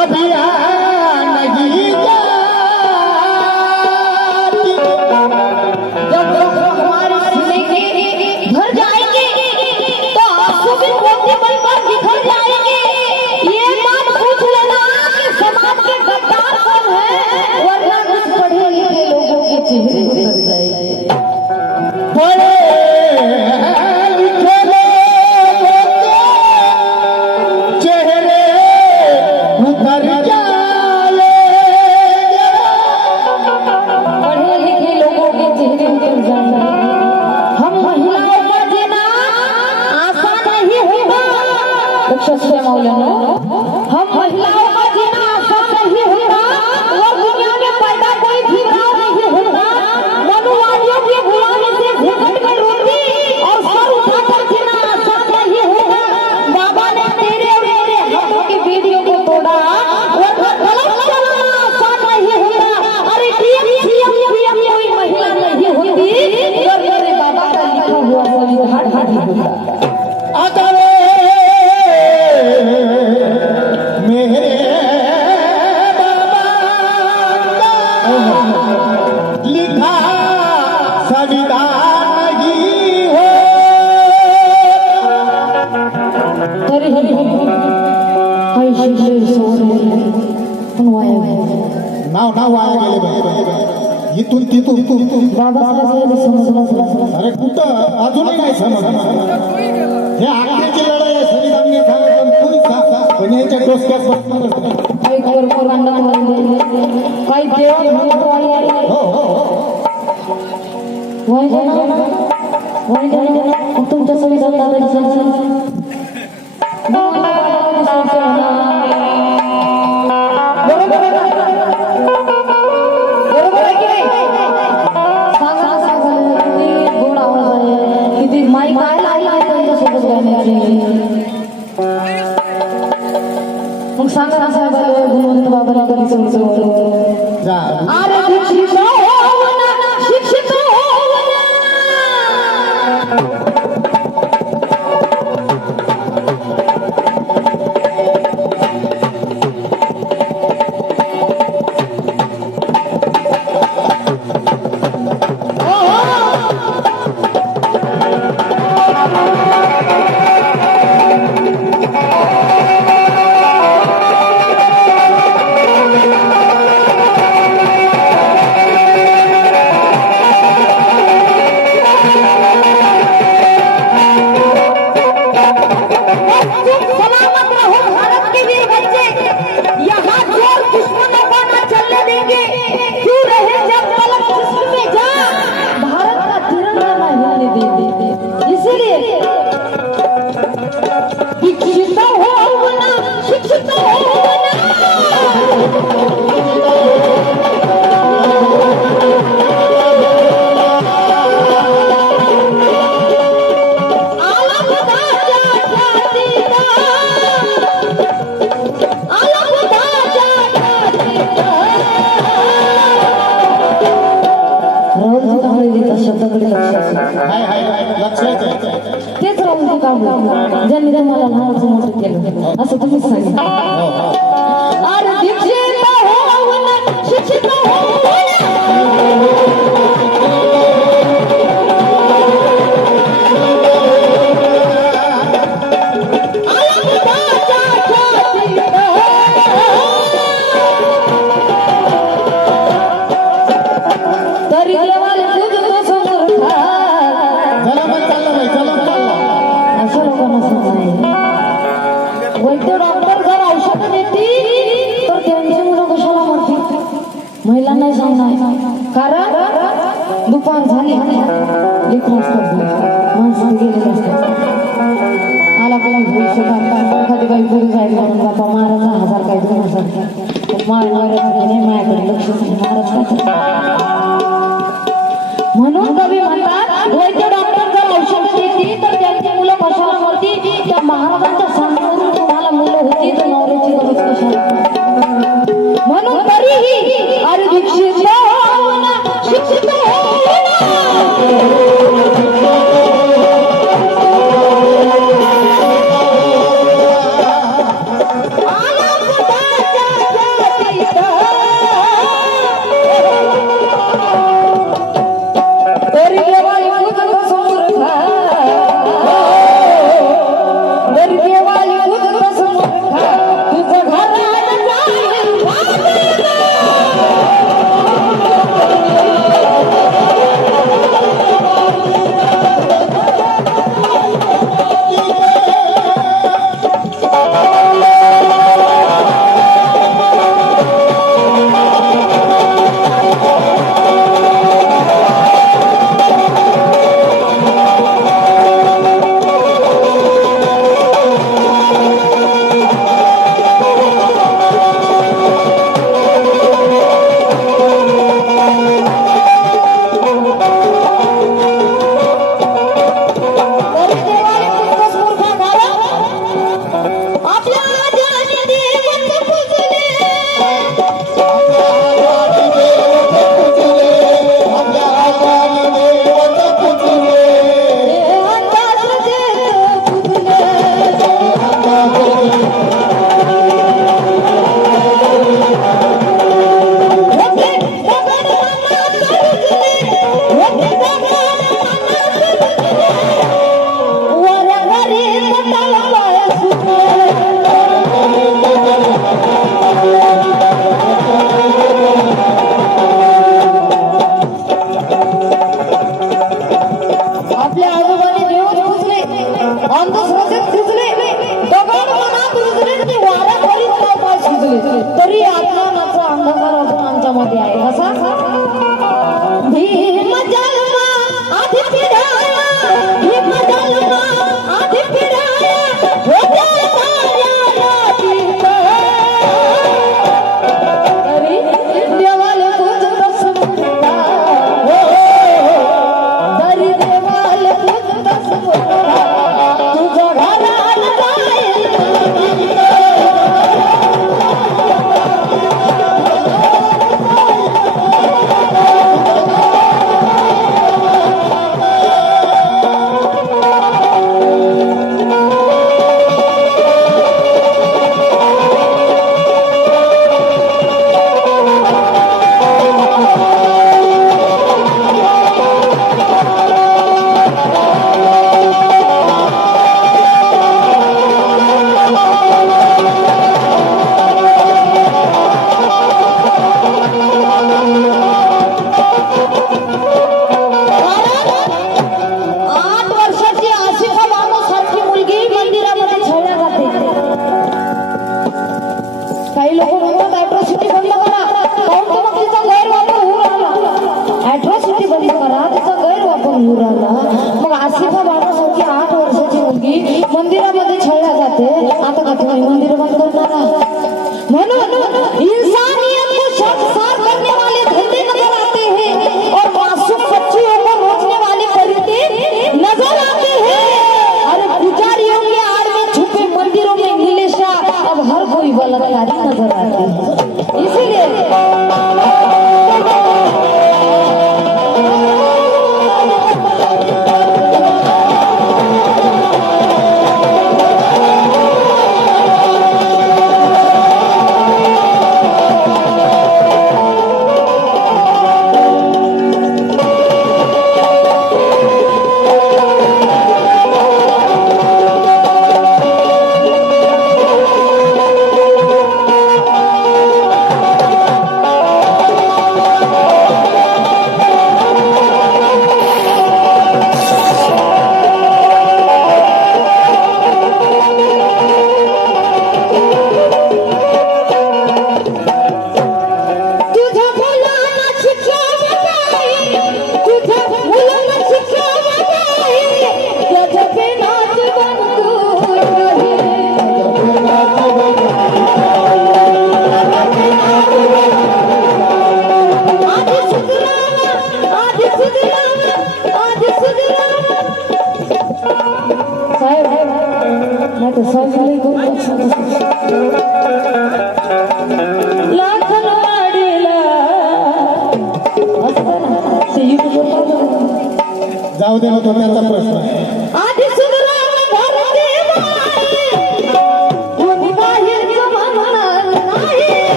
交朋友 अरे कुठं? अजूनही नाही हे आखण्याची लढाई आहे शरीरांनी पण याच्या डोसक्यात काही देवा हो हो हो. Oh. तेच राहून का हो? ज्यांनी तुम्हाला लहानाचं मोठं केलं. असं तुम्हीच सांगितलं पण ते डॉक्टर जर औषध देतील तर त्यांची मुलं कशाला मरतील? महिला नाही सांगणार कारण दुपार झाली लेकर असतात. माणसं गेलेली असतात. आला कोणा घेऊ शकतात एखादी बाई पुढे जायला बापा महाराज हजार काय दोन हजार नाही माझ्याकडे लक्ष महाराज काय Oh!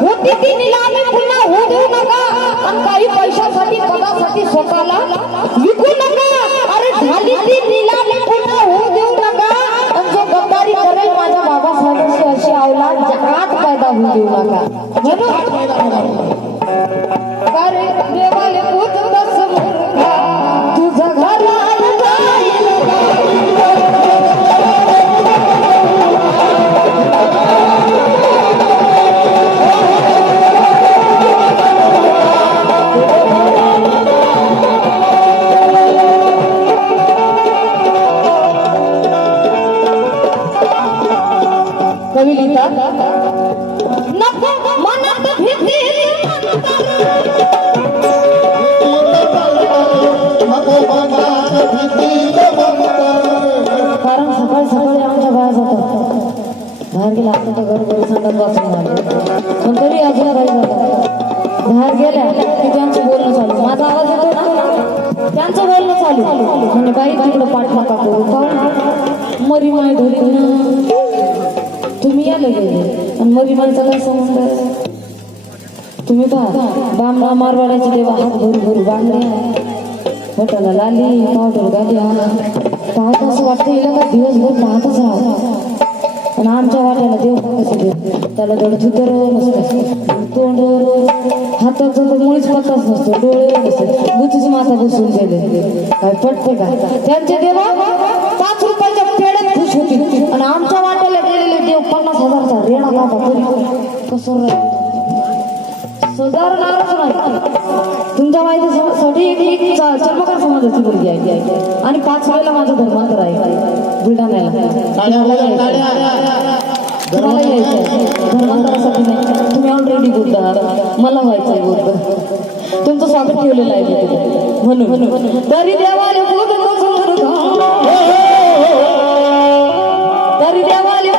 होती ती निलामी पुन्हा होऊ देऊ नका. आणि काही पैशासाठी पदासाठी स्वतःला विकू नका. अरे झाली ती निलामी पुन्हा होऊ देऊ नका. आणि जो गद्दारी करेल माझ्या बाबासाहेबांची अशी अवलाद जगात पैदा होऊ देऊ नका. म्हणून माय धरी ना तुम्ही या गेले आणि मरी मायचा काय तुम्ही पहा बामणा मारवाड्याचे देवा हात भरू भरू बांधले बोटाला लाली पावडर गाड्या पाहत असं वाटतं हिला का दिवसभर पाहतच राहा. आणि आमच्या वाट्याला देव कसं देव. त्याला थोडं धुतर नसतं. तोंड हातात तर मुळीच पत्ताच नसतो. डोळे नसतात बुतीच माता बसून गेले. काय पटते का? त्यांचे देवा आणि आमच्या वाट्याला गेलेले देव पन्नास हजारचा रेणा काढा तरी कसं सुधारणारच नाही. तुमच्या माहितीसाठी एक एक चर्मकार समाजाची मुलगी आहे. आणि पाच वेळेला माझं धर्मांतर आहे. बुलढाण्याला. तुम्हाला यायचं धर्मांतरासाठी नाही. तुम्ही ऑलरेडी बुद्ध आहात मला व्हायचं आहे बुद्ध तुमचं स्वागत ठेवलेलं आहे. म्हणून. तरी बुद्ध नसून तरी देवाले